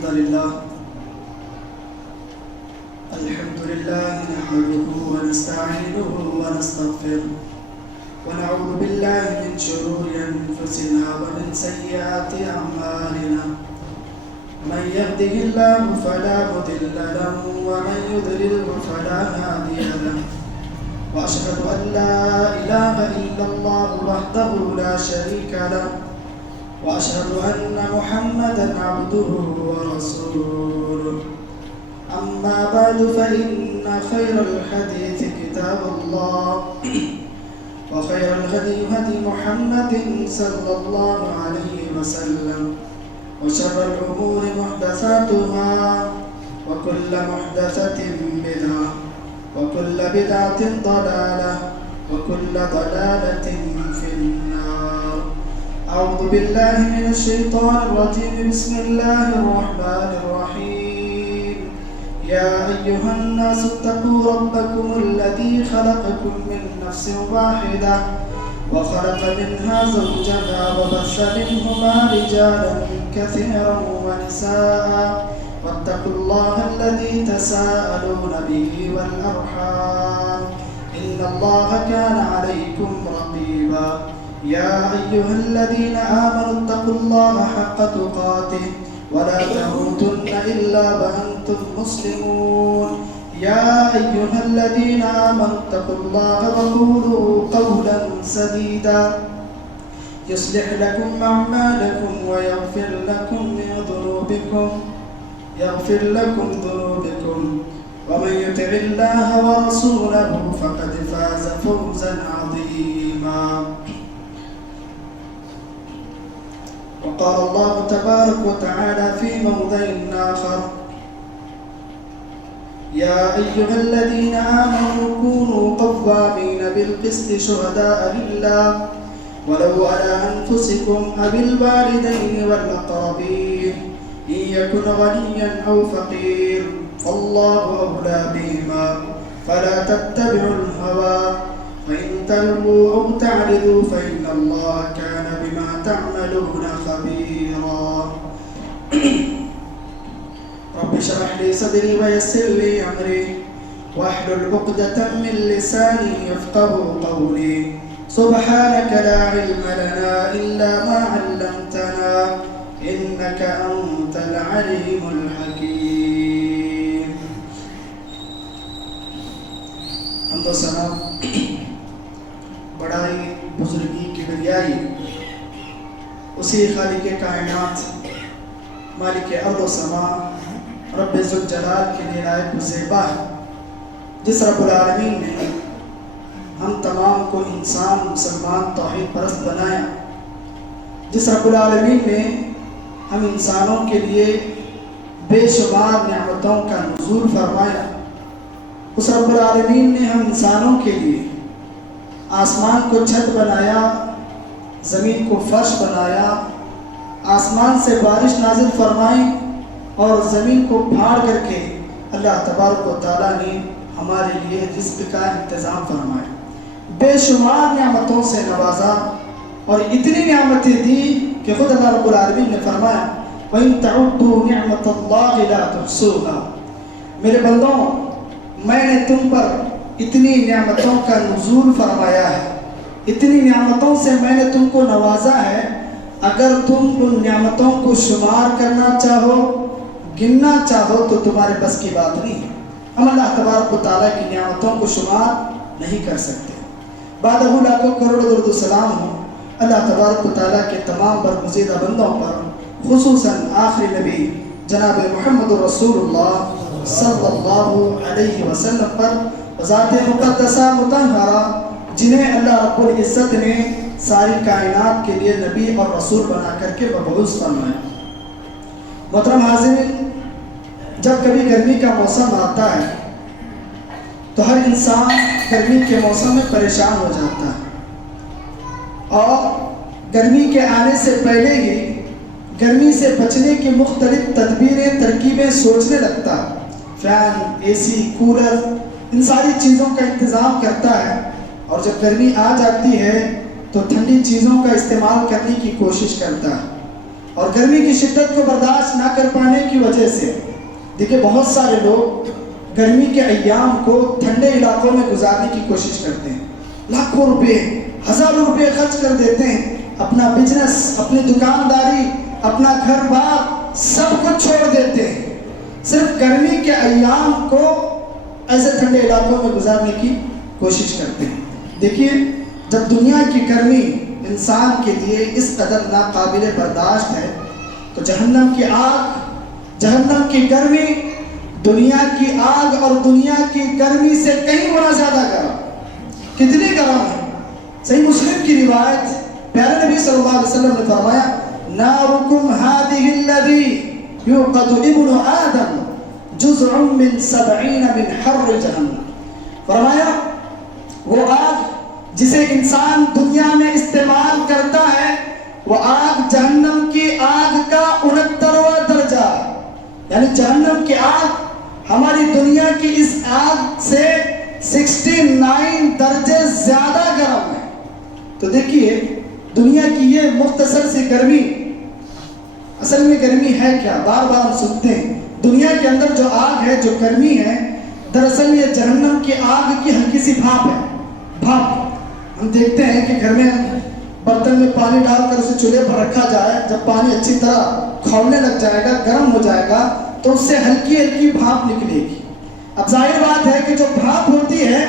الحمد لله نحمده ونستعينه ونستغفره ونعوذ بالله من شرور أنفسنا ومن سيئات أعمالنا من يهده الله فلا مضل له ومن يضلل فلا هادي له وأشهد أن لا إله إلا الله وحده لا شريك له وأشهد أن محمدا عبده ورسوله أما بعد فإن خير الحديث كتاب الله وخير الهدي هدي محمد صلى الله عليه وسلم وشر الأمور محدثاتها وكل محدثة بدعة وكل بدعة ضلالة وكل ضلالة في النار. أعوذ بالله من الشيطان الرجيم. بسم الله الرحمن الرحيم. يا أيها الناس اتقوا ربكم الذي خلقكم من نفس واحدة وخلق منها زوجها وبث منهما رجالا كثيرا ونساء واتقوا الله الذي تساءلون به والأرحام إن الله كان عليكم رقيبا. يا أيها الذين آمنوا اتقوا الله حق تقاته ولا تموتن إلا وأنتم مسلمون. يا أيها الذين آمنوا اتقوا الله وقولوا قولا سديدا يصلح لكم أعمالكم ويغفر لكم ذنوبكم ومن يطع الله ورسوله فقد فاز فوزا عظيما. وقال الله تبارك وتعالى في موضع آخر: يا أيها الذين آمنوا كونوا قوامين بالقسط شهداء لله ولو على أنفسكم أو الوالدين والأقربين إن يكن غنيا أو فقير فالله أولى بهما فلا تتبعوا الهوى فإن تلووا أو تعرضوا فإن الله كان بما تعملون خبيرا. رب اشرح لي صدري ويسر لي أمري واحلل عقدة من لساني يفقهوا قولي. سبحانك لا علم لنا إلا ما علمتنا إنك أنت العليم الحكيم. حمد و ثنا بڑائی بزرگی کبریائی اسی خالق کائنات مالک ارض و سما رب ذوالجلال کے لیے لائق و زیبا ہے، جس رب العالمین نے ہم تمام کو انسان مسلمان توحید پرست بنایا، جس رب العالمین نے ہم انسانوں کے لیے بے شمار نعمتوں کا نزول فرمایا، اس رب العالمین نے ہم انسانوں کے لیے آسمان کو چھت بنایا، زمین کو فرش بنایا، آسمان سے بارش نازل فرمائی اور زمین کو پھاڑ کر کے اللہ تبارک و تعالیٰ نے ہمارے لیے رزق کا انتظام فرمایا، بے شمار نعمتوں سے نوازا اور اتنی نعمتیں دی کہ خود اللہ رب العالمین نے فرمایا وَإِن تَعُدُّوا نِعْمَةَ اللَّهِ لَا تُحْصُوهَا. میرے بندوں، میں نے تم پر اتنی نعمتوں کا نزول فرمایا ہے، اتنی نعمتوں سے میں نے تم کو نوازا ہے، اگر تم ان نعمتوں کو شمار کرنا چاہو، گننا چاہو تو تمہارے بس کی بات نہیں ہے. ہم اللہ تبارک و تعالیٰ کی نعمتوں کو شمار نہیں کر سکتے. بعد لاکھوں کروڑ درود و سلام ہوں اللہ تبارک و تعالیٰ کے تمام برگزیدہ بندوں پر، خصوصاً آخری نبی جناب محمد رسول اللہ صلی اللہ علیہ وسلم پر، ذات مقدسہ مطہرہ جنہیں اللہ رب العزت نے ساری کائنات کے لیے نبی اور رسول بنا کر کے مبعوث فرمایا. محترم حاضرین، جب کبھی گرمی کا موسم آتا ہے تو ہر انسان گرمی کے موسم میں پریشان ہو جاتا ہے اور گرمی کے آنے سے پہلے ہی گرمی سے بچنے کی مختلف تدبیریں ترکیبیں سوچنے لگتا ہے. فین، اے سی، کولر، ان ساری چیزوں کا انتظام کرتا ہے اور جب گرمی آ جاتی ہے تو ٹھنڈی چیزوں کا استعمال کرنے کی کوشش کرتا ہے اور گرمی کی شدت کو برداشت نہ کر پانے کی وجہ سے دیکھیں بہت سارے لوگ گرمی کے ایام کو ٹھنڈے علاقوں میں گزارنے کی کوشش کرتے ہیں، لاکھوں روپے ہزاروں روپے خرچ کر دیتے ہیں، اپنا بزنس، اپنی دکانداری، اپنا گھر بار سب کچھ چھوڑ دیتے ہیں، صرف گرمی کے ایام کو ایسے ٹھنڈے علاقوں میں گزارنے کی کوشش کرتے ہیں۔ دیکھیے جب دنیا کی گرمی انسان کے لیے اس قدر ناقابل برداشت ہے تو جہنم کی آگ، جہنم کی گرمی دنیا کی آگ اور دنیا کی گرمی سے کئی گنا زیادہ گرم، کتنی گرم ہے۔ صحیح مسلم کی روایت، پیارے نبی صلی اللہ علیہ وسلم نے فرمایا نارکم هذه الذی یوقد ابن آدم جزء من 70 من حر جہنم۔ فرمایا وہ آگ جسے انسان دنیا میں استعمال کرتا ہے وہ آگ جہنم کی آگ کا 69واں درجہ، یعنی جہنم کی آگ ہماری دنیا کی اس آگ سے 69 درجے زیادہ گرم ہے۔ تو دیکھیے دنیا کی یہ مختصر سی گرمی اصل میں گرمی ہے کیا؟ بار بار ہم سنتے ہیں دنیا کے اندر جو آگ ہے، جو گرمی ہے، دراصل یہ جہنم کی آگ کی ہلکی سی بھاپ ہے۔ بھاپ ہم دیکھتے ہیں کہ گھر میں برتن میں پانی ڈال کر اسے چولہے پر رکھا جائے، جب پانی اچھی طرح کھولنے لگ جائے گا، گرم ہو جائے گا تو اس سے ہلکی ہلکی بھاپ نکلے گی۔ اب ظاہر بات ہے کہ جو بھاپ ہوتی ہے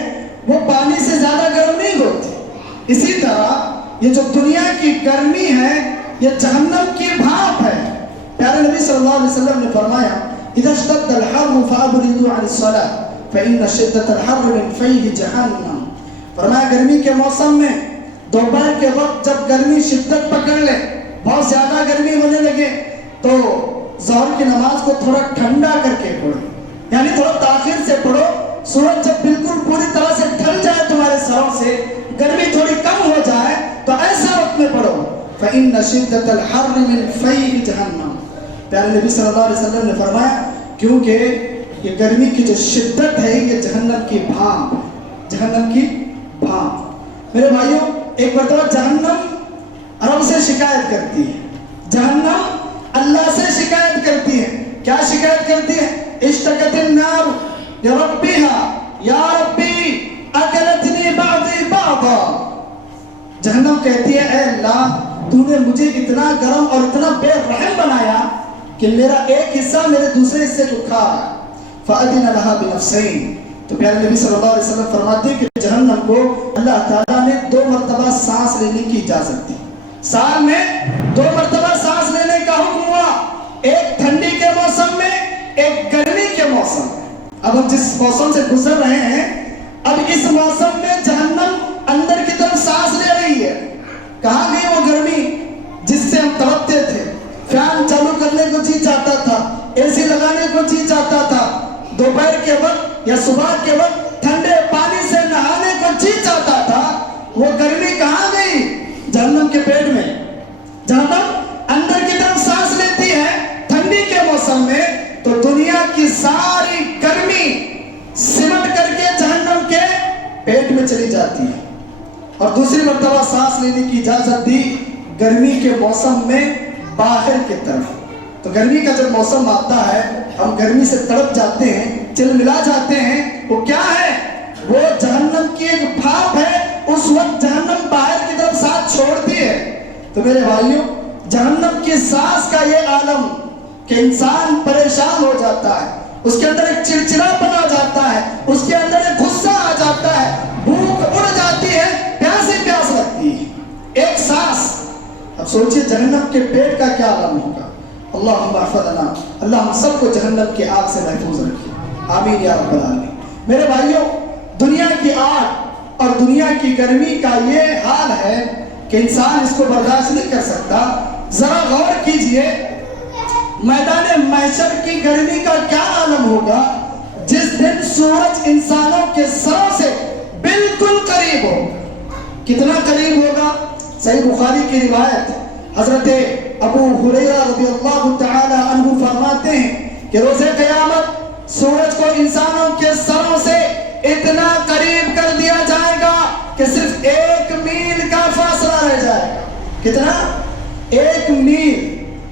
وہ پانی سے زیادہ گرم نہیں ہوتی، اسی طرح یہ جو دنیا کی گرمی ہے یہ جہنم کی بھاپ ہے۔ پیارے نبی صلی اللہ علیہ وسلم نے فرمایا اذا اشتد الحر فابردوا عن الصلاة فإن شدة الحر من فیہ جہنم۔ فرمایا گرمی کے موسم میں دوپہر کے وقت جب گرمی شدت پکڑ لے، بہت زیادہ گرمی ہونے لگے تو ظہر کی نماز کو تھوڑا ٹھنڈا کر کے پڑھو، یعنی تھوڑا تاخیر سے پڑھو، سورج جب بالکل پوری طرح سے ڈھل جائے تمہارے سروں سے، گرمی تھوڑی کم ہو جائے تو ایسا وقت میں پڑھو فإن شدة الحر من فیہ جہنم۔ پیارے نبی صلی اللہ علیہ وسلم نے فرمایا کیونکہ یہ گرمی کی جو شدت ہے یہ جہنم کی بھاپ، جہنم کی بھاپ۔ میرے بھائیوں ایک مرتبہ جہنم رب سے شکایت کرتی ہے، جہنم اللہ سے شکایت کرتی ہے۔ کیا شکایت کرتی ہے؟ اشتکت النار لربها یا ربی اکلتنی بعضی بعضا۔ جہنم کہتی ہے اے اللہ تو نے مجھے اتنا گرم اور اتنا بے رحم بنایا کہ میرا ایک حصہ میرے دوسرے حصے کو کھا رہا ہے۔ فأذن لها بنفسین۔ تو پیارے نبی صلی اللہ علیہ وسلم فرماتے ہیں کہ جہنم کو اللہ تعالیٰ نے 2 مرتبہ سانس لینے کی اجازت دی، سال میں 2 مرتبہ سانس لینے کا حکم ہوا، ایک ٹھنڈی کے موسم میں، ایک گرمی کے موسم میں۔ اب ہم جس موسم سے گزر رہے ہیں اب اس موسم میں جہنم اندر کی طرف سانس لے رہی ہے۔ کہاں گئی وہ گرمی جس سے ہم تڑپتے تھے، فین چالو کرنے کو جی چاہتا تھا، اے سی لگانے کو جی چاہتا تھا، دوپہر کے وقت یا صبح کے وقت ٹھنڈے پانی سے نہانے کو جی چاہتا تھا، وہ گرمی کہاں گئی؟ جہنم کے پیٹ میں۔ جہنم اندر کی طرف سانس لیتی ہے ٹھنڈی کے موسم میں تو دنیا کی ساری گرمی سمٹ کر کے جہنم کے پیٹ میں چلی جاتی ہے۔ اور دوسری مرتبہ سانس لینے کی اجازت دی گرمی کے موسم میں باہر کی طرف۔ تو گرمی کا جب موسم آتا ہے ہم گرمی سے تڑپ جاتے ہیں، چل ملا جاتے ہیں، وہ کیا ہے؟ وہ جہنم کی ایک بھاپ ہے، اس وقت جہنم باہر کی طرف ساتھ چھوڑتی ہے۔ تو میرے بھائیوں جہنم کی سانس کا یہ عالم کہ انسان پریشان ہو جاتا ہے، اس کے اندر ایک چڑچڑا بنا جاتا ہے، اس کے اندر ایک غصہ آ جاتا ہے، بھوک اڑ جاتی ہے، پیاس ہی پیاس لگتی ہے، ایک سانس۔ اب سوچئے جہنم کے پیٹ کا کیا عالم ہوگا۔ اللہم احفظنا، اللہ ہم سب کو جہنم کی آگ سے محفوظ رکھے، آمین یا رب العالمین۔ میرے بھائیوں دنیا کی آگ اور دنیا کی گرمی کا یہ حال ہے کہ انسان اس کو برداشت نہیں کر سکتا۔ ذرا غور کیجئے میدان محشر کی گرمی کا کیا عالم ہوگا جس دن سورج انسانوں کے سروں سے بالکل قریب ہو۔ کتنا قریب ہوگا؟ صحیح بخاری کی روایت حضرت ابو ہریرہ رضی اللہ تعالی عنہ فرماتے ہیں کہ روز قیامت سورج کو انسانوں کے سروں سے اتنا قریب کر دیا جائے گا کہ صرف 1 میل کا فاصلہ رہ جائے گا۔ کتنا؟ 1 میل۔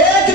1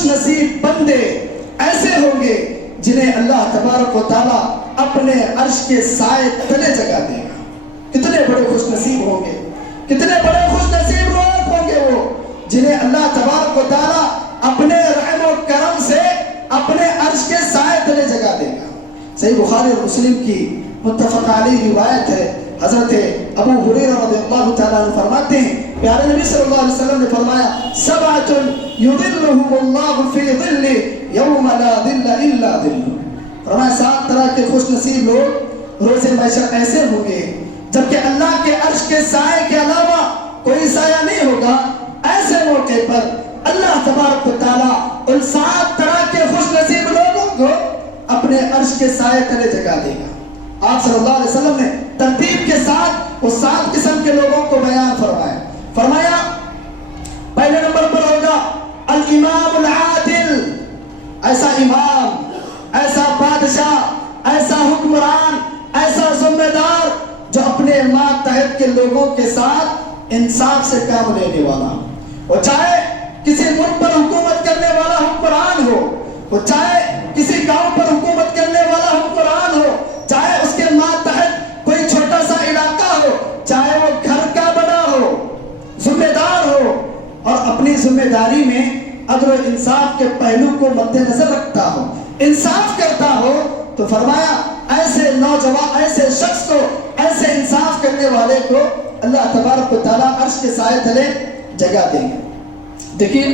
خوش نصیب بندے ایسے ہوں گے جنہیں اللہ تبارک و تعالیٰ اپنے عرش کے سائے تلے جگہ دے گا. کتنے بڑے خوش نصیب ہوں گے, کتنے بڑے خوش نصیب لوگ ہوں گے وہ جنہیں اللہ تبارک و تعالیٰ اپنے رحم و کرم سے اپنے عرش کے سائے تلے جگہ دے گا. صحیح بخاری اور مسلم کی متفق علیہ روایت ہے. حضرت ابو ہریرہ رضی اللہ تعالیٰ عنہ فرماتے ہیں پیارے نبی صلی اللہ علیہ وسلم نے فرمایا سبعۃ یظلهم اللہ فی ظلہ یوم لا ظل الا ظلہ. فرمایا 7 طرح کے خوش نصیب لوگ روز محشر ایسے ہوں گے جبکہ اللہ کے عرش کے سائے کے علاوہ کوئی سایہ نہیں ہوگا. ایسے موقع پر اللہ تبارک و تعالیٰ ان 7 طرح کے خوش نصیب لوگوں کو اپنے عرش کے سائے تلے جگہ دے گا. آپ صلی اللہ علیہ وسلم نے ترتیب کے ساتھ وہ 7 قسم کے لوگوں کو بیان فرمایا. فرمایا پہلے نمبر پر ہوگا الامام العادل, ایسا امام, ایسا بادشاہ, ایسا حکمران, ایسا ذمہ دار جو اپنے ماتحت کے لوگوں کے ساتھ انصاف سے کام لینے والا. وہ چاہے کسی ملک پر حکومت کرنے والا حکمران ہو, وہ چاہے کسی گاؤں پر حکومت کرنے والا حکمران ہو, چاہے اس کے ماتحت کوئی چھوٹا سا علاقہ ہو, چاہے وہ گھر کا بڑا ہو, ذمہ دار ہو اور اپنی ذمہ داری میں عدل و انصاف کے پہلو کو مد نظر رکھتا ہو, انصاف کرتا ہو, تو فرمایا ایسے نوجوان, ایسے شخص کو, ایسے انصاف کرنے والے کو اللہ تبارک و تعالیٰ عرش کے سائے تلے جگہ دیں گے. دیکھیے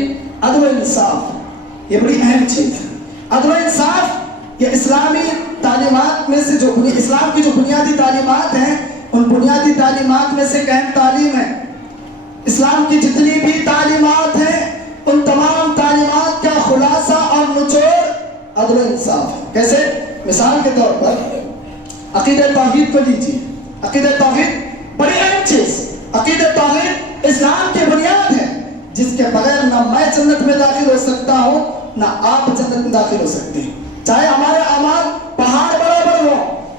عدل و انصاف یہ بڑی اہم چیز ہے. عدل و انصاف یہ اسلامی تعلیمات میں سے جو اسلام کی جو بنیادی تعلیمات ہیں ان بنیادی تعلیمات میں سے اہم تعلیم ہے. اسلام کی جتنی بھی تعلیمات ہیں ان تمام تعلیمات کا خلاصہ اور نچوڑ عدل و انصاف ہے. کیسے؟ مثال کے طور پر عقیدہ توحید کو لیجیے. عقیدہ توحید بڑی اہم چیز. عقیدہ توحید اسلام کی بنیاد ہے جس کے بغیر نہ میں جنت میں داخل ہو سکتا ہوں نہ آپ جنت میں داخل ہو سکتے ہیں. چاہے ہمارے اعمال پہاڑ برابر ہو,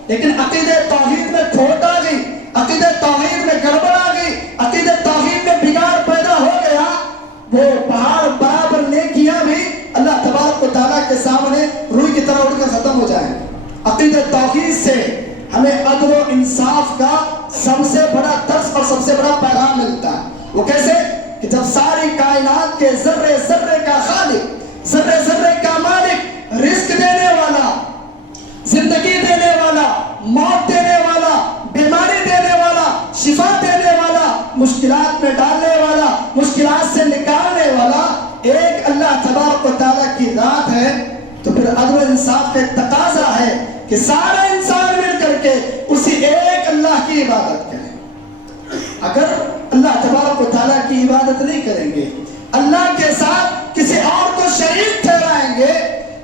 لیکن عقیدہ توحید میں کھوٹ آ گئی, عقیدہ توحید میں گڑبڑ آ گئی, عقیدہ توحید میں بگاڑ پیدا ہو گیا, وہ پہاڑ برابر نیکیاں بھی اللہ تبارک و تعالیٰ کے سامنے روئی کی طرح اڑ کر ختم ہو جائیں. عقیدہ توحید سے ہمیں عدل و انصاف کا سب سے بڑا درس اور سب سے بڑا پیغام ملتا ہے. وہ کیسے؟ کہ جب ساری کائنات کے ذرے ذرے کا خالق, ذرے ذرے کا مالک, رزق دینے والا, زندگی دینے والا, موت دینے والا, بیماری دینے والا, شفا دینے والا, مشکلات میں ڈالنے والا, مشکلات سے نکالنے والا ایک اللہ تبارک و تعالیٰ کی ذات ہے, تو پھر عدل و انصاف کا تقاضا ہے کہ سارے انسان مل کر کے اسی ایک اللہ کی عبادت کریں. اگر اللہ تبارک و تعالیٰ کی عبادت نہیں کریں گے, اللہ کے ساتھ کسی اور کو شریک ٹھہرائیں گے,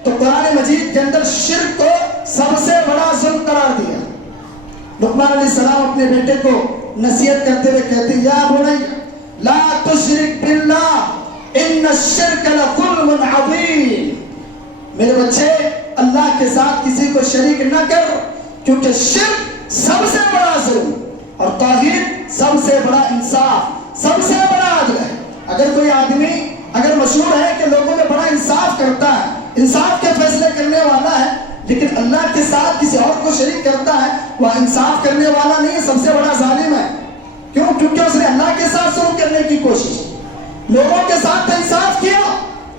تو قرآن مجید کے اندر شرک کو سب سے بڑا ظلم قرار دیا. لقمان علیہ السلام اپنے بیٹے کو نصیحت کرتے ہوئے کہتے ہیں یا بنی لا تشرک باللہ ان الشرک لظلم عظیم. میرے بچے اللہ کے ساتھ کسی کو شریک نہ کر, کیونکہ شرک سب سے بڑا ظلم اور توحید سب سے بڑا انصاف, سب سے بڑا عدل ہے. اگر کوئی آدمی اگر مشہور ہے کہ لوگوں میں بڑا انصاف کرتا ہے, انصاف کے فیصلے کرنے والا ہے, لیکن اللہ کے ساتھ کسی اور کو شریک کرتا ہے, وہ انصاف کرنے والا نہیں, سب سے بڑا ظالم ہے. کیوں؟ کیونکہ اس نے اللہ کے ساتھ ظلم کرنے کی کوشش, لوگوں کے ساتھ انصاف کیا,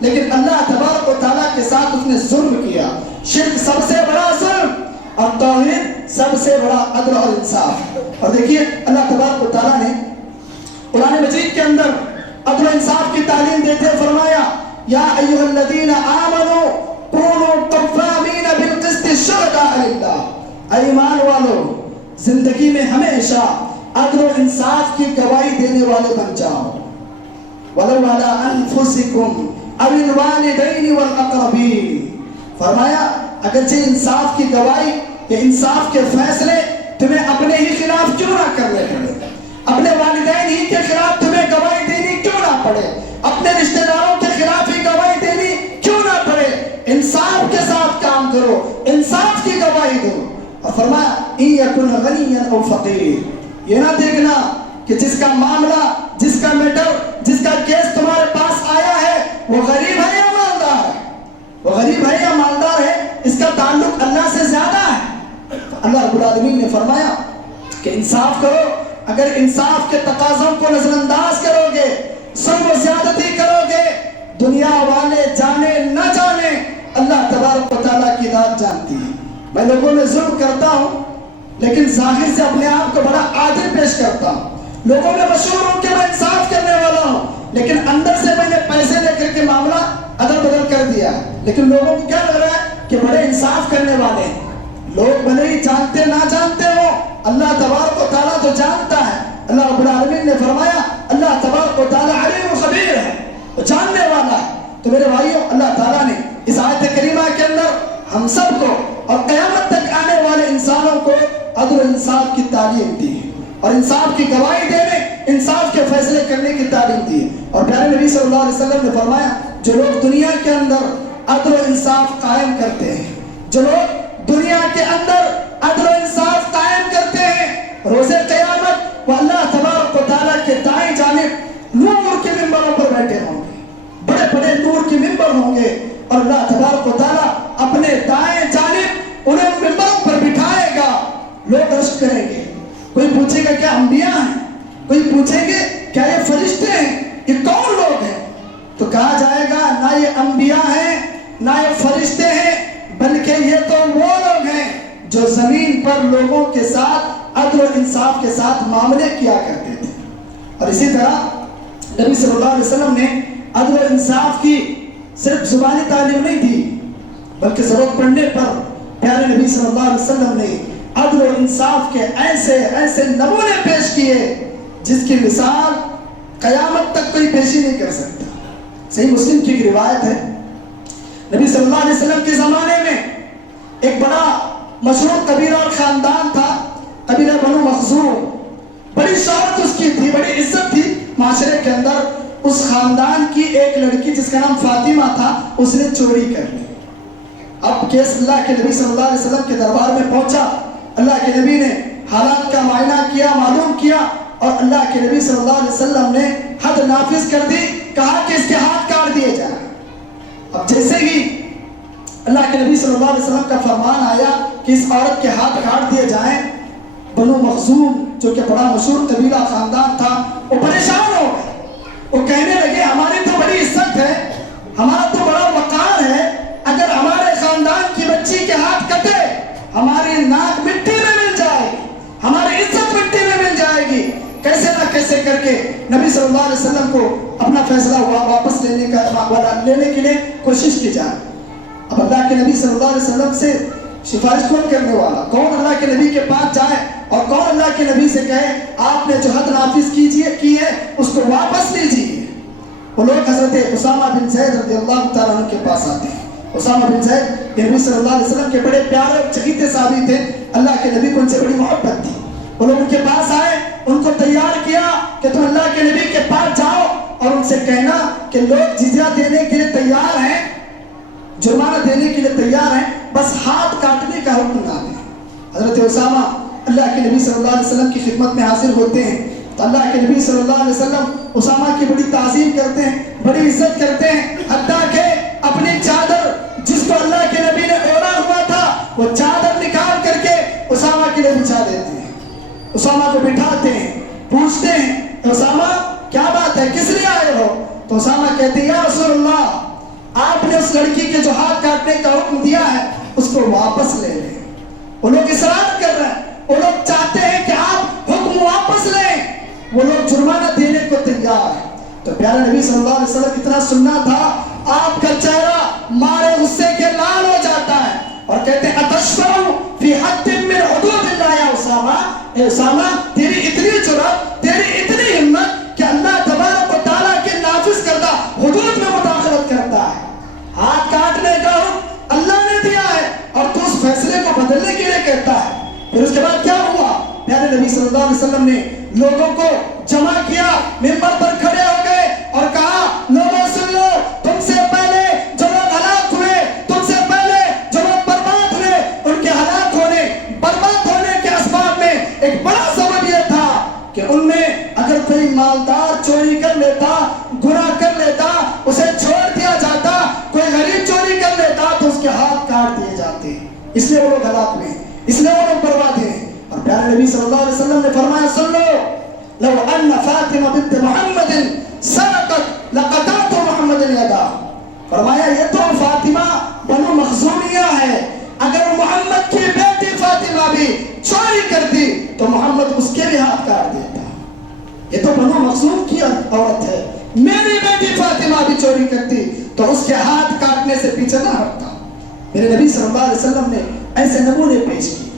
لیکن اللہ تبارک و تعالیٰ کے ساتھ اس نے ظلم کیا. شرک سب سے بڑا ظلم اور توحید سب سے بڑا عدل اور انصاف. اور دیکھیے اللہ تبارک و تعالیٰ نے قرآن مجید کے اندر عدل و انصاف کی تعلیم دیتے فرمایا یا ایھا الذین آمنوا کونوا قوامین بالقسط شہداء للہ. ایمان والو زندگی میں ہمیشہ عدل و انصاف کی گواہی دینے والے بن جاؤ. ولو علی انفسکم او الوالدین والاقربین. فرمایا اگرچہ انصاف کی گواہی یا انصاف کے فیصلے تمہیں اپنے ہی خلاف کیوں نہ کرنے پڑے, اپنے والدین ہی کے خلاف تمہیں گواہی دینی کیوں نہ پڑے, اپنے رشتہ داروں کے خلاف ہی گواہی دینی کیوں نہ پڑے, انصاف کے ساتھ کام کرو, انصاف کی گواہی دو. اور فرمایا ان یکن غنیا او فقیر. یہ نہ دیکھنا کہ جس کا معاملہ, جس کا میٹر, جس کا کیس تمہارے پاس آیا ہے وہ غریب ہے یا مالدار. العالمین نے فرمایا کہ انصاف کرو. اگر انصاف کے تقاضوں کو نظر انداز کرو گے, ظلم و زیادتی کرو گے, دنیا والے جانے نہ جانے اللہ تبارک و تعالیٰ کی ذات جانتی ہے. میں لوگوں میں ظلم کرتا ہوں لیکن ظاہر سے اپنے آپ کو بڑا عادل پیش کرتا ہوں. لوگوں میں مشہور ہوں کہ میں انصاف کرنے والا ہوں, لیکن اندر سے میں نے پیسے لے کر کے معاملہ ادل بدل کر دیا. لیکن لوگوں کو کیا لگ رہا ہے کہ بڑے انصاف کرنے والے ہیں. لوگ بھلے ہی جانتے نہ جانتے ہو, اللہ تبارک و تعالیٰ تو جانتا ہے. اللہ رب العالمین نے فرمایا اللہ تبارک و تعالیٰ علیم و خبیر ہے, وہ جاننے والا ہے. تو میرے بھائیوں, اللہ تعالیٰ نے اس آیت کریمہ کے اندر ہم سب کو اور قیامت تک آنے والے انسانوں کو عدل و انصاف کی تعلیم دی ہے, اور انصاف کی گواہی دینے, انصاف کے فیصلے کرنے کی تعلیم دی ہے. اور پیارے نبی صلی اللہ علیہ وسلم نے فرمایا جو لوگ دنیا کے اندر عدل و انصاف قائم کرتے ہیں, جو لوگ دنیا کے اندر عدل و انصاف قائم کرتے ہیں, روز قیامت وہ اللہ تبارک و تعالیٰ کے دائیں جانب نور کے ممبروں پر بیٹھے ہوں گے. بڑے بڑے نور کے ممبر ہوں گے, اور اللہ تبارک و تعالیٰ اپنے دائیں جانب انہیں ان ممبروں پر بٹھائے گا. لوگ عرض کریں گے, کوئی پوچھے گا کیا انبیاء ہیں, کوئی پوچھیں گے کیا یہ فرشتے ہیں, یہ کون لوگ ہیں؟ تو کہا جائے گا نہ یہ انبیاء ہیں نہ یہ فرشتے ہیں, بلکہ یہ تو وہ لوگ ہیں جو زمین پر لوگوں کے ساتھ عدل و انصاف کے ساتھ معاملے کیا کرتے تھے. اور اسی طرح نبی صلی اللہ علیہ وسلم نے عدل و انصاف کی صرف زبانی تعلیم نہیں دی, بلکہ ضرورت پڑنے پر پیارے نبی صلی اللہ علیہ وسلم نے عدل و انصاف کے ایسے ایسے نمونے پیش کیے جس کی مثال قیامت تک کوئی پیشی نہیں کر سکتا. صحیح مسلم کی ایک روایت ہے, نبی صلی اللہ علیہ وسلم کے زمانے میں ایک بڑا مشہور قبیلہ اور خاندان تھا, قبیلہ بنو مخزوم. بڑی شہرت اس کی تھی, بڑی عزت تھی معاشرے کے اندر. اس خاندان کی ایک لڑکی جس کا نام فاطمہ تھا, اس نے چوری کر لی. اب کیس اللہ کے نبی صلی اللہ علیہ وسلم کے دربار میں پہنچا. اللہ کے نبی نے حالات کا معائنہ کیا, معلوم کیا, اور اللہ کے نبی صلی اللہ علیہ وسلم نے حد نافذ کر دی, کہا کہ اس کے ہاتھ کاٹ دیے جائیں. اب جیسے ہی اللہ کے نبی صلی اللہ علیہ وسلم کا فرمان آیا کہ اس عورت کے ہاتھ کاٹ دیے جائیں, بنو مخزوم جو کہ بڑا مشہور قبیلہ خاندان تھا, وہ پریشان ہو گئے. وہ کہنے لگے ہماری تو بڑی عزت ہے, ہمارا تو بڑا وقار ہے, اگر ہمارے خاندان کی بچی کے ہاتھ کٹے ہماری ناک مٹی میں مل جائے گی, ہماری عزت مٹی میں مل جائے گی. کیسے نہ کیسے کر کے نبی صلی اللہ علیہ وسلم کو اپنا فیصلہ واپس لینے کے لیے کوشش کی جائے. اب اللہ کے نبی صلی اللہ علیہ وسلم سے سفارش کون کرنے والا, کون اللہ کے نبی کے پاس جائے اور کون اللہ کے نبی سے کہے آپ نے جو حد نافذ کی ہے اس کو واپس لیجیے. وہ لوگ حضرت اسامہ بن زید رضی اللہ تعالیٰ عنہ کے پاس آتے ہیں. اسامہ بن زید نبی صلی اللہ علیہ وسلم کے بڑے پیارے اور چہیتے صحابی تھے, اللہ کے نبی کو ان سے بڑی محبت تھی. وہ لوگ ان کے پاس آئے, ان کو تیار کیا کہ تم اللہ کے نبی کے پاس جاؤ اور ان سے کہنا کہ لوگ جزیہ دینے کے لیے تیار ہیں, جرمانہ دینے کے لیے تیار ہیں, بس ہاتھ کاٹنے کا حکم نہ دیں. حضرت اسامہ اللہ کے نبی صلی اللہ علیہ وسلم کی خدمت میں حاضر ہوتے ہیں تو اللہ کے نبی صلی اللہ علیہ وسلم اسامہ کی بڑی تعظیم کرتے ہیں, بڑی عزت کرتے ہیں, حتیٰ کہ اپنی چادر جس کو اللہ کے نبی نے اوڑھا ہوا تھا وہ چادر نکال کر کے اسامہ کے لیے بچھا دیتے ہیں. اسامہ کو بٹھاتے ہیں, پوچھتے ہیں اسامہ کیا بات ہے, کس لیے آئے ہو؟ تو اسامہ کہتے ہیں یا رسول اللہ آپ نے اس لڑکی کے جو ہاتھ کاٹنے کا حکم دیا ہے اس کو واپس لے لیں. وہ لوگ اصرار کر رہے ہیں, وہ لوگ چاہتے ہیں کہ آپ حکم واپس لیں, وہ لوگ جرمانہ دینے کو تیار ہیں. تو پیارے نبی صلی اللہ علیہ وسلم اتنا سننا تھا, آپ کا چہرہ مارے غصے کے لال ہو جاتا ہے اور کہتے ہیں اتشفع فی حد من حدود اللہ یا اسامہ, اے اسامہ تیری اتنی جرأت, تیری اتنی ہمت کہ اللہ تبارک و تعالیٰ کے نافذ کردہ حدود میں مداخلت کرتا ہے. ہاتھ کاٹنے کا حکم اللہ نے دیا ہے اور تو اس فیصلے کو بدلنے کے لیے کہتا ہے. پھر اس کے بعد کیا ہوا, پیارے نبی صلی اللہ علیہ وسلم نے لوگوں کو جمع کیا, ممبر پر کھڑے ہو گئے اور کہا لوگوں سن لو, تم سے پہلے جو لوگ ہلاک ہوئے, تم سے پہلے جو لوگ برباد ہوئے, ان کے ہلاک ہونے برباد ہونے کے اسباب میں ایک بڑا سبب یہ تھا کہ ان میں اگر کوئی مالدار چوری کر لیتا, گناہ کر لیتا, اسے چھوڑ دیا جاتا, کوئی غریب چوری کر لیتا تو اس کے ہاتھ کاٹ دیے جاتے. اس لیے وہ لوگ ہلاک ہوئے, اس لیے وہ لوگ برباد ہیں. پیارے نبی صلی اللہ علیہ وسلم نے فرمایا سن لو لو ان فاطمہ بنت محمد سرقت لقطعت محمد یدا. فرمایا یہ تو فاطمہ بنو مخزومیہ ہے، اگر محمد کی بیٹی فاطمہ بھی چوری کرتی تو محمد اس کے بھی ہاتھ کاٹ دیتا. یہ تو بنو مخزوم کی عورت ہے، میری بیٹی فاطمہ بھی چوری کرتی تو اس کے ہاتھ کاٹنے سے پیچھے نہ ہٹتا. میرے نبی صلی اللہ علیہ وسلم نے ایسے نمونے پیش کیے.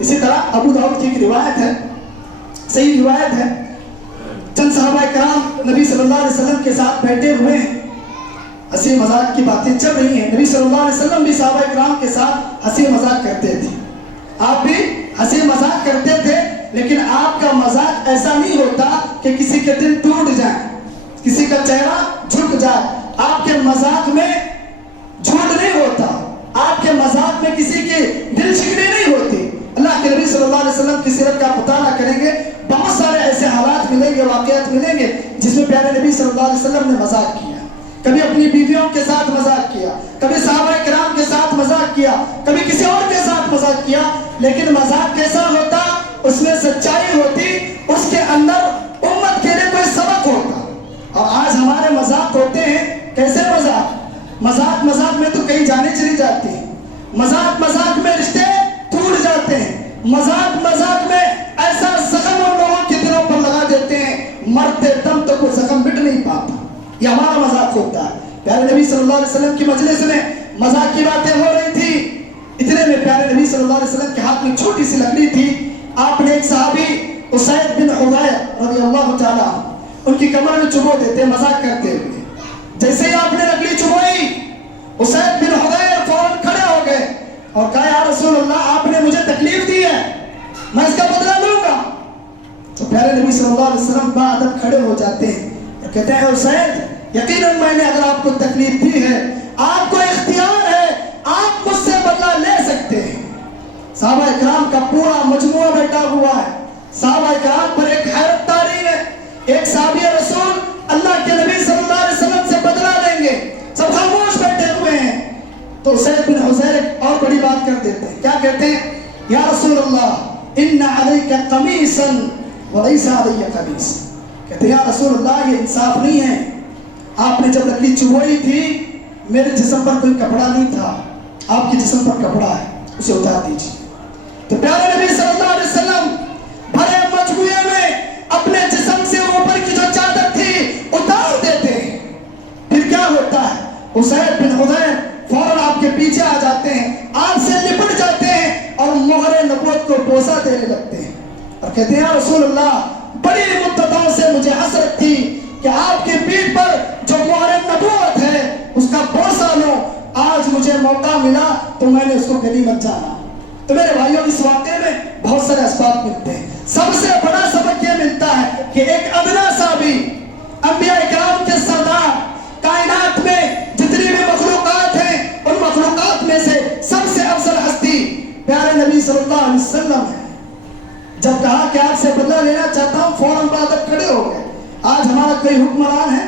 اسی طرح ابو داؤد کی ایک روایت ہے، صحیح روایت ہے، چند صحابہ کرام نبی صلی اللہ علیہ وسلم کے ساتھ بیٹھے ہوئے ہیں، ہنسی مذاق کی باتیں چل رہی ہیں. نبی صلی اللہ علیہ وسلم بھی صحابہ کرام کے ساتھ ہنسی مذاق کرتے تھے، آپ بھی ہنسی مذاق کرتے تھے، لیکن آپ کا مذاق ایسا نہیں ہوتا کہ کسی کے دل ٹوٹ جائے، کسی کا چہرہ جھک جائے. آپ کے مذاق میں جھوٹ نہیں ہوتا، آپ کے مذاق میں کسی کی دل شکنی نہیں ہوتی. اللہ کے نبی صلی اللہ علیہ وسلم کی سیرت کا مطالعہ کریں گے، بہت سارے ایسے حالات ملیں گے، واقعات ملیں گے جس میں پیارے نبی صلی اللہ علیہ وسلم نے مذاق کیا. کبھی اپنی بیویوں کے ساتھ مذاق کیا، کبھی صحابہ کرام کے ساتھ مذاق کیا، کبھی کسی اور کے ساتھ مذاق کیا. لیکن مذاق کیسا ہوتا؟ اس میں سچائی ہوتی، اس کے اندر امت کے لیے کوئی سبق ہوتا. اور آج ہمارے مذاق ہوتے ہیں کیسے مذاق میں تو کئی جانے چلی جاتی ہیں، مذاق میں رشتے ٹوٹ جاتے ہیں، مذاق میں ایسا زخم ان لوگوں کے دلوں پر لگا دیتے ہیں مرتے دم تک وہ زخم مٹ نہیں پاتا. یہ ہمارا مذاق ہوتا ہے. پیارے نبی صلی اللہ علیہ وسلم کی مجلس میں مذاق کی باتیں ہو رہی تھی، اتنے میں پیارے نبی صلی اللہ علیہ وسلم کے ہاتھ میں چھوٹی سی لکڑی تھی. آپ نے ایک صحابی اسید بن حضیر رضی اللہ تعالیٰ ان کی کمر میں چبو دیتے مذاق کرتے ہوئے. جیسے ہی آپ نے لکڑی چبوئی، اسید بن حضیر فوراً کھڑے ہو گئے اور کہا یا رسول اللہ آپ نے مجھے تکلیف دی ہے، میں اس کا بدلہ لوں گا. تو پیارے نبی صلی اللہ علیہ وسلم باادب کھڑے ہو جاتے ہیں اور کہتے ہیں اسید یقیناً میں نے اگر آپ کو تکلیف دی ہے، آپ کو اختیار ہے، آپ مجھ سے بدلہ لے سکتے ہیں. صحابہ کرام کا پورا مجموعہ بیٹھا ہوا ہے، صحابہ کرام پر ایک حیرت طاری ہے. ایک صحابی رسول اللہ کے نبی صلی اللہ علیہ وسلم سے بدلہ لیں گے، سب خاموش بیٹھے ہوئے ہیں. تو اسید بن حضیر ایک اور بڑی بات کر دیتے ہیں. کیا کہتے ہیں؟ یا رسول اللہ ان علیک قمیصا ولیس علی قمیص. کہتے ہیں یا رسول اللہ یہ انصاف نہیں ہے، آپ نے جب لکڑی چبوئی تھی میرے جسم پر کوئی کپڑا نہیں تھا، آپ کے جسم پر کپڑا ہے، اسے اتار دیجیے. تو پیارے نبی صلی اللہ علیہ وسلم بھرے مجموعے میں اپنے جسم سے اوپر کی جو چادر تھی اتار دیتے ہیں. پھر کیا ہوتا ہے؟ اسید بن حضیر فوراً آپ کے پیچھے آ جاتے ہیں، آپ سے لپٹ جاتے ہیں اور مہر نبوت کو بوسہ دینے لگتے ہیں اور کہتے ہیں یا رسول اللہ بڑی مدتوں سے مجھے حسرت تھی کہ آپ کی پیٹھ پر جو مہر نبوت ہے اس کا بوسہ لو، آج مجھے موقع ملا تو میں نے اس کو غنیمت جانا. تو میرے بھائیوں اس واقعے میں بہت سارے اسباب ملتے ہیں. سب سے بڑا سبق یہ ملتا ہے کہ ایک ادنا سا بھی انبیاء کرام کے سردار، کائنات میں جتنی بھی مخلوقات ہیں ان مخلوقات میں سے سب سے افضل ہستی پیارے نبی صلی اللہ علیہ وسلم ہے. جب کہا کہ آپ سے بدلہ لینا چاہتا ہوں فوراً بادب کھڑے ہو گئے. آج ہمارا کوئی حکمران ہے،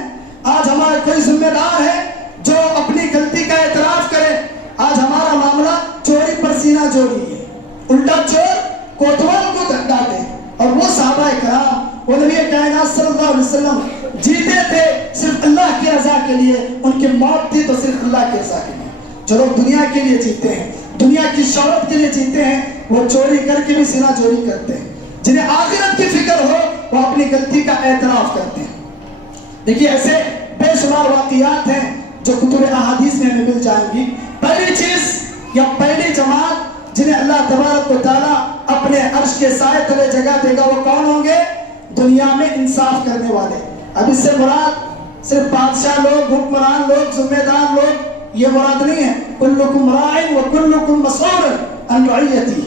آج ہمارا کوئی ذمہ دار ہے جو اپنی غلطی کا اعتراف کرے؟ آج ہمارا معاملہ چوری پر سینہ چوری ہے، الٹا چور کوتوال کو ڈانٹے. اور وہ صحابہ کرام، وہ نبی کائنات صلی اللہ علیہ وسلم جیتے تھے صرف اللہ کی رضا کے لیے، ان کی موت تھی تو صرف اللہ کی رضا کے لیے. جو لوگ دنیا کے لیے جیتے ہیں، دنیا کی شہرت کے لیے جیتے ہیں، وہ چوری کر کے بھی سینہ چوری کرتے ہیں. جنہیں آخرت کی فکر ہو وہ اپنی غلطی کا اعتراف کرتے ہیں. دیکھیے ایسے بے شمار واقعات ہیں جو کتب احادیث میں ہمیں مل جائیں گی. پہلی چیز یا پہلی جماعت جنہیں اللہ تبارک و تعالیٰ اپنے عرش کے سائے تلے جگہ دے گا وہ کون ہوں گے؟ دنیا میں انصاف کرنے والے. اب اس سے مراد صرف بادشاہ لوگ، حکمران لوگ، ذمہ دار لوگ یہ مراد نہیں ہے. کلکم راع و کلکم مسئول عن رعیتہ.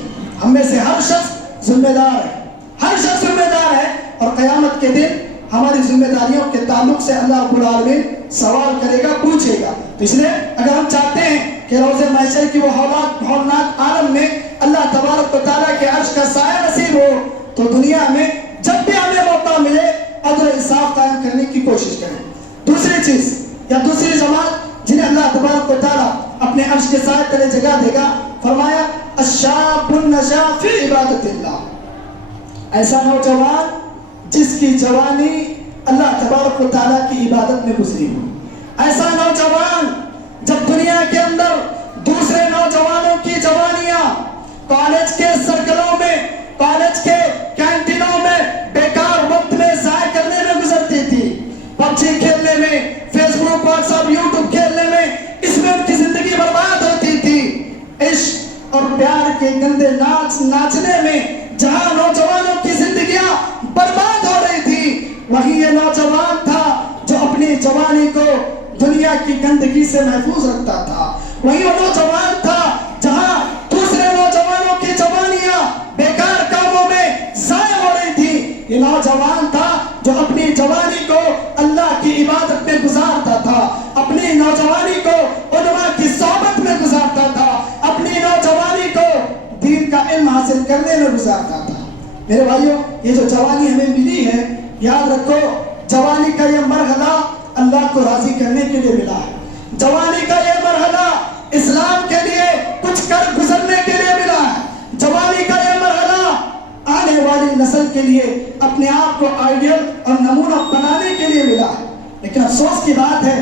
ہم میں سے ہر شخص ذمہ دار ہے، ہر شخص ذمہ دار ہے، اور قیامت کے دن ہماری ذمہ داریوں کے تعلق سے اللہ رب العالمین سوال کرے گا، پوچھے گا. تو اس لیے اگر ہم چاہتے ہیں کہ روز محشر کی وہ ہولناک عالم میں اللہ تبارک و تعالیٰ کے عرش کا سایہ نصیب ہو تو دنیا میں جب بھی ہمیں موقع ملے عدل و انصاف قائم کرنے کی کوشش کریں. دوسری چیز یا دوسری جماعت جنہیں اللہ تبارک و تعالیٰ اپنے عرش کے سائے تلے جگہ دے گا، فرمایا الشاب النشا فی عبادت اللہ. ایسا نوجوان جس کی جوانی اللہ تبارک و تعالیٰ کی عبادت میں گزری ہو. ایسا نوجوان جب دنیا کے اندر دوسرے نوجوانوں کی جوانیاں کالج کے سرکلوں میں، کالج کے کینٹینوں میں بیکار وقت میں ضائع کرنے میں گزرتی تھی، پب جی کھیلنے میں، فیس بک، واٹس ایپ، یوٹیوب کھیلنے میں، اس میں ان کی زندگی برباد ہوتی تھی. عشق اور پیار کے گندے ناچ ناچنے میں جہاں نوجوانوں کی زندگیاں برباد ہو رہی تھی، وہی یہ نوجوان تھا جو اپنی جوانی کو دنیا کی گندگی سے محفوظ رکھتا تھا. وہی وہ نوجوان تھا جہاں دوسرے نوجوانوں کی جوانیاں بیکار کاموں میں ضائع ہو رہی تھی. یہ نوجوان تھا جو اپنی جوانی کو اللہ کی عبادت میں گزارتا تھا، اپنی نوجوانی کو علماء کی صحبت میں گزارتا تھا، اپنی نوجوانی کو دین کا علم حاصل کرنے میں گزارتا تھا. میرے بھائیوں، یہ جو جوانی ہمیں ملی ہے، یاد رکھو جوانی کا یہ مرحلہ اللہ کو راضی کرنے کے لیے ملا ہے. جوانی کا یہ مرحلہ اسلام کے لیے کچھ کر گزرنے کے لیے ملا ہے. جوانی کا یہ مرحلہ آنے والی نسل کے لیے اپنے آپ کو آئیڈیل اور نمونہ بنانے کے لیے ملا ہے. لیکن افسوس کی بات ہے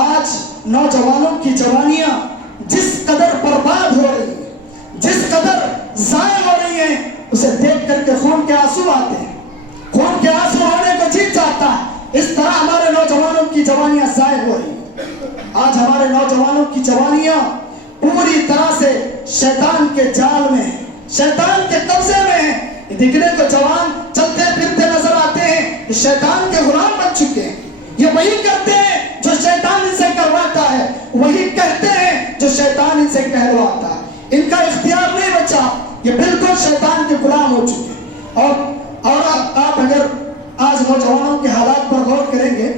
آج نوجوانوں کی جوانیاں جس قدر برباد ہو رہی ہیں، جس قدر ضائع ہو رہی ہیں، اسے دیکھ کر کے خون کے آنسو آتے ہیں. خون کے آنسو آنے کو جی چاہتا ہے. اس طرح ہمارے نوجوانوں کی جوانیاں ضائع ہو رہی ہیں. آج ہمارے نوجوانوں کی جوانیاں پوری طرح سے شیطان کے جال میں ہیں، شیطان کے قبضے میں ہیں. دکھنے کو جوان چلتے پھرتے نظر آتے ہیں، یہ شیطان کے غلام بن چکے ہیں. یہ وہی کرتے ہیں جو شیطان ان سے کرواتا ہے، وہی کہتے ہیں جو شیطان ان سے کہلواتا ہے. ان کا اختیار نہیں بچا، یہ بالکل شیطان کے غلام ہو چکے ہیں. اور آپ اگر آج نوجوانوں کے حالات پر غور کریں گے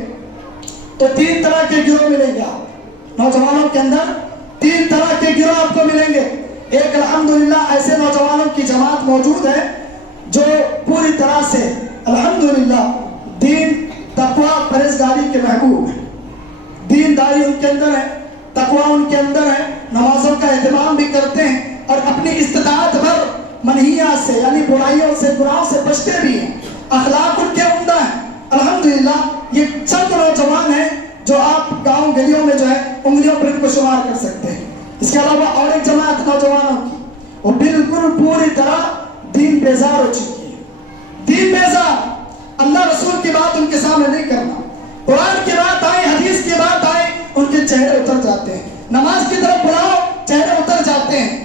تو 3 طرح کے گروہ ملیں گے. آپ نوجوانوں کے اندر 3 طرح کے گروہ آپ کو ملیں گے. ایک الحمدللہ ایسے نوجوانوں کی جماعت موجود ہے جو پوری طرح سے الحمدللہ دین، تقوی، پرہیزگاری کے محبوب ہیں. دینداری ان کے اندر ہے، تقوی ان کے اندر ہے، نمازوں کا اہتمام بھی کرتے ہیں اور اپنی استطاعت بھر منہیات سے یعنی برائیوں سے، گناہوں سے بچتے بھی ہیں. اخلاق ان کے عمدہ ہیں. الحمدللہ یہ چند نوجوان ہیں جو آپ گاؤں گلیوں میں جو ہے انگلیوں پر ان کو شمار کر سکتے ہیں. اس کے علاوہ اور ایک جماعت نوجوانوں کی وہ بالکل پوری طرح دین بیزار ہو چکی ہے. دین بیزار، اللہ رسول کی بات ان کے سامنے نہیں کرنا. قرآن کی بات آئی، حدیث کی بات آئی، ان کے چہرے اتر جاتے ہیں. نماز کی طرف بلاؤ، چہرے اتر جاتے ہیں.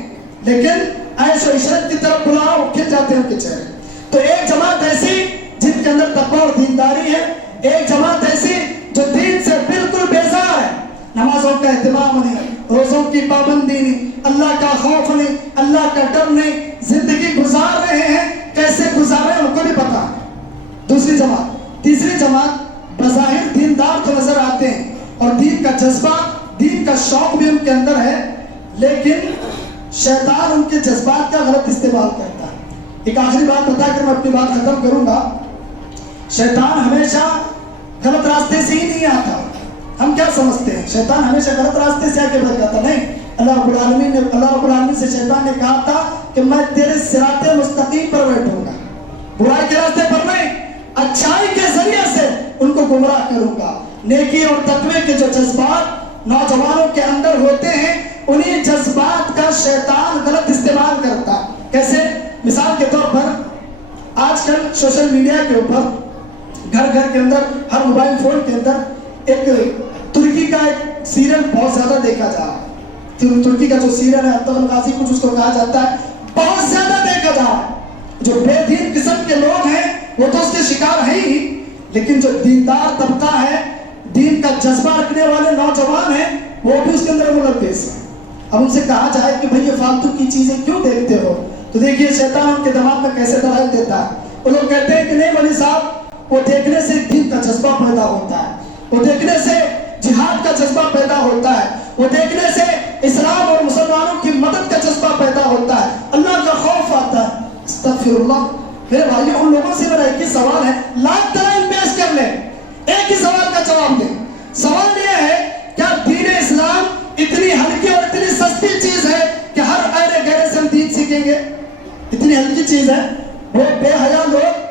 لیکن عیش و عشرت کی طرف بلاؤ، کھل جاتے ہیں ان کے چہرے. تو ایک جماعت ایسی جن کے اندر تقوی اور دینداری ہے، ایک جماعت ایسی جو دین سے بالکل بیزار ہے. نمازوں کا اہتمام نہیں، روزوں کی پابندی نہیں، اللہ کا خوف نہیں، اللہ کا ڈر نہیں. زندگی گزار رہے ہیں، کیسے گزارے ان کو بھی پتا. دوسری جماعت، تیسری جماعت بظاہر دیندار تو نظر آتے ہیں اور دین کا جذبہ، دین کا شوق بھی ان کے اندر ہے، لیکن شیطان ان کے جذبات کا غلط استعمال کرتا ہے. ایک آخری بات بتا کر میں اپنی بات ختم کروں گا. شیطان ہمیشہ غلط راستے سے ہی نہیں آتا. ہم کیا سمجھتے ہیں شیطان ہمیشہ غلط راستے سے آگے بڑھ جاتا؟ نہیں. اللہ رب العالمین سے شیطان نے کہا تھا کہ میں تیرے صراط مستقیم پر بیٹھوں گا، برائی کے راستے پر نہیں، اچھائی کے ذریعے سے ان کو گمراہ کروں گا. نیکی اور تقوی کے جو جذبات نوجوانوں کے اندر ہوتے ہیں، انہیں جذبات کا شیطان غلط استعمال کرتا ہے. کیسے؟ مثال کے طور پر آج کل سوشل میڈیا کے اوپر گھر گھر کے اندر، ہر موبائل فون کے اندر ایک ترکی کا ایک سیریل بہت زیادہ دیکھا جا رہا ہے. ترکی کا جو سیریل ہے ارطغرل غازی کچھ اس کو کہا جاتا ہے، بہت زیادہ دیکھا جا رہا ہے. جو بے دین قسم کے لوگ ہیں وہ تو اس کے شکار ہیں ہی، لیکن جو دیندار طبقہ ہے، دین کا جذبہ رکھنے والے نوجوان ہیں، وہ بھی اس کے اندر ملوث ہیں. اب ان سے کہا جائے کہ بھئی یہ فالتو کی چیزیں کیوں دیکھتے ہو، تو دیکھیے شیطان ان کے دماغ میں کیسے دلائل دیتا ہے. وہ لوگ کہتے ہیں کہ نہیں مولوی صاحب، وہ دیکھنے سے دین کا جذبہ پیدا ہوتا ہے، وہ دیکھنے سے جہاد کا جذبہ پیدا ہوتا ہے، وہ دیکھنے سے اسلام اور مسلمانوں کی مدد کا جذبہ پیدا ہوتا ہے، اللہ کا خوف آتا ہے. استغفر اللہ. میرے بھائی ان لوگوں سے میرا ایک ہی سوال ہے، لاکھ دلائل پیش کر لیں، ایک ہی سوال کا جواب دیں. سوال یہ ہے کیا دین اسلام اتنی ہلکی اور اتنی سستی چیز ہے کہ ہر ایرے گہرے سے ہم دین سیکھیں گے؟ اتنی ہلکی چیز ہے؟ وہ بے حیا لوگ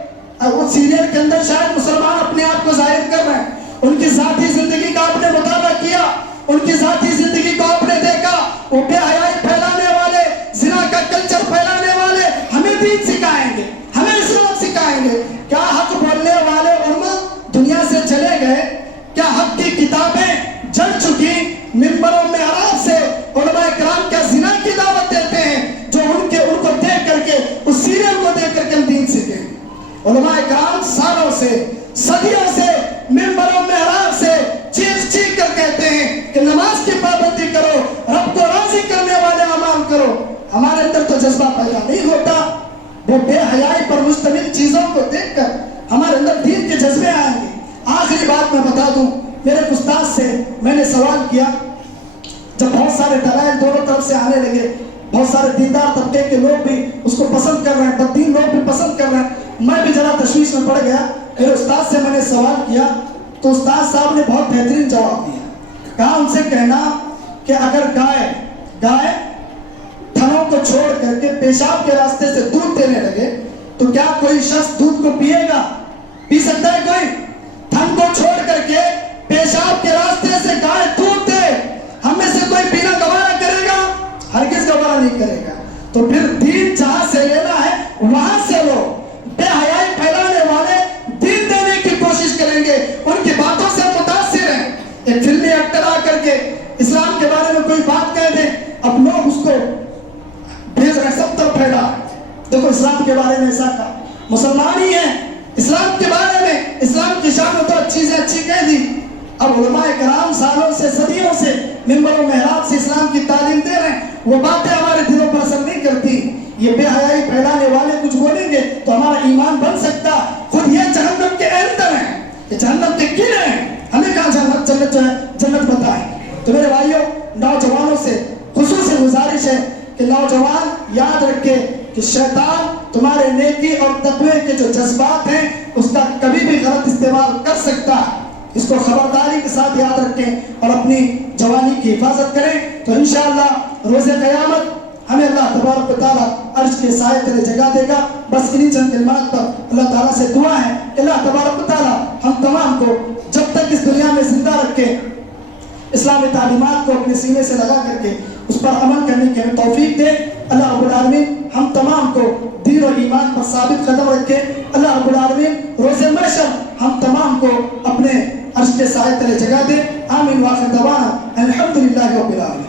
وہ سیریل کے اندر شاید مسلمان اپنے آپ کو ظاہر کر رہے ہیں، ان کی ذاتی زندگی کا آپ نے مطالعہ کیا، ان کی ذاتی زندگی کو آپ نے دیکھا، وہ بے حیائی پھیلانے والے، زنا کا کلچر پھیلانے والے ہمیں دین سکھائیں گے، ہمیں اسلام سکھائیں گے۔ کیا حق بولنے والے علماء دنیا سے چلے گئے؟ کیا حق کی کتابیں جل چکی؟ منبروں میں آرام سے علماء کرام کیا زنا کی دعوت دیتے ہیں جو ان کو دیکھ کر کے اس سیریل کو دیکھ کر کے ہم دین سیکھیں؟ علماء کرام سالوں سے صدیوں سے منبروں میں آرام سے چیخ چیخ کر کہتے ہیں کہ نماز کی پابندی کرو، رب کو راضی کرنے والے اعمال کرو۔ ہمارے اندر تو جذبہ پیدا نہیں ہوتا، وہ بے حیائی پر مشتمل چیزوں کو دیکھ کر ہمارے اندر دین کے جذبے آئیں گے۔ آخری بات میں بتا دوں، میرے استاد سے میں نے سوال کیا، جب بہت سارے دلائل دونوں طرف سے آنے لگے، بہت سارے دیندار طبقے کے لوگ بھی اس کو پسند کر رہے ہیں، بددین لوگ بھی پسند کر رہے ہیں، میں بھی ذرا تشویش میں پڑ گیا۔ میرے استاد سے میں نے سوال کیا تو استاد صاحب نے بہت بہترین جواب دیا۔ کہا ان سے کہنا کہ اگر گائے تھنوں کو چھوڑ کر کے پیشاب کے راستے سے دودھ دینے لگے تو کیا کوئی شخص دودھ کو پیے گا؟ پی سکتا ہے کوئی؟ تھن کو چھوڑ کر کے پیشاب کے راستے سے گائے دودھ دے، ہم میں سے کوئی پینا گوارا کرے گا؟ ہرگز گوارا نہیں کرے گا۔ تو پھر دین جہاں سے لینا ہے وہاں سے لو۔ بے حیائی پھیلانے والے دین دینے کی کوشش کریں گے، ان کی باتوں سے متاثر ہیں۔ ایک فلمی ایکٹر آ کر کے اسلام کے بارے میں کوئی بات کہہ دے، اب لوگ اس کو بھیج رہے، سب طرف پھیلا دیکھو اسلام کے بارے میں ایسا کہا، مسلمان ہی ہیں، اسلام کے بارے میں اسلام کی شان میں تو چیزیں اچھی کہہ دی۔ اب علماء کرام سالوں سے صدیوں سے منبروں محراب سے اسلام کی تعلیم دے رہے ہیں، وہ باتیں ہمارے دلوں پر اثر نہیں کرتی۔ یہ بے حیائی پھیلانے والے کچھ بولیں گے تو ہمارا ایمان بن سکتا؟ خود یہ جہنم کے ایندر ہیں، یہ جہنم کے کیڑے ہیں، ہمیں کہاں جنت بتائیں۔ تو میرے بھائیوں، نوجوانوں سے خصوصی گزارش ہے کہ نوجوان یاد رکھے کہ شیطان تمہارے نیکی اور تقوی کے جو جذبات ہیں اس کا کبھی بھی غلط استعمال کر سکتا ہے۔ اس کو خبرداری کے ساتھ یاد رکھیں اور اپنی جوانی کی حفاظت کریں، تو انشاءاللہ روز قیامت ہمیں اللہ تبارک و تعالیٰ عرش کے سائے تلے جگہ دے گا۔ بس انہی چند کلمات پر اللہ تعالیٰ سے دعا ہے کہ اللہ تبارک و تعالیٰ ہم تمام کو جب تک اس دنیا میں زندہ رکھے اسلامی تعلیمات کو اپنے سینے سے لگا کر کے اس پر عمل کرنے کی ہمیں توفیق دے۔ اللہ رب العالمین ہم تمام کو دین اور ایمان پر ثابت قدم رکھے۔ اللہ رب العالمین روز محشر ہم تمام کو اپنے عرش کے سائے تلے جگہ دے۔ آمین۔ وآخر دعوانا الحمدللہ رب العالمین۔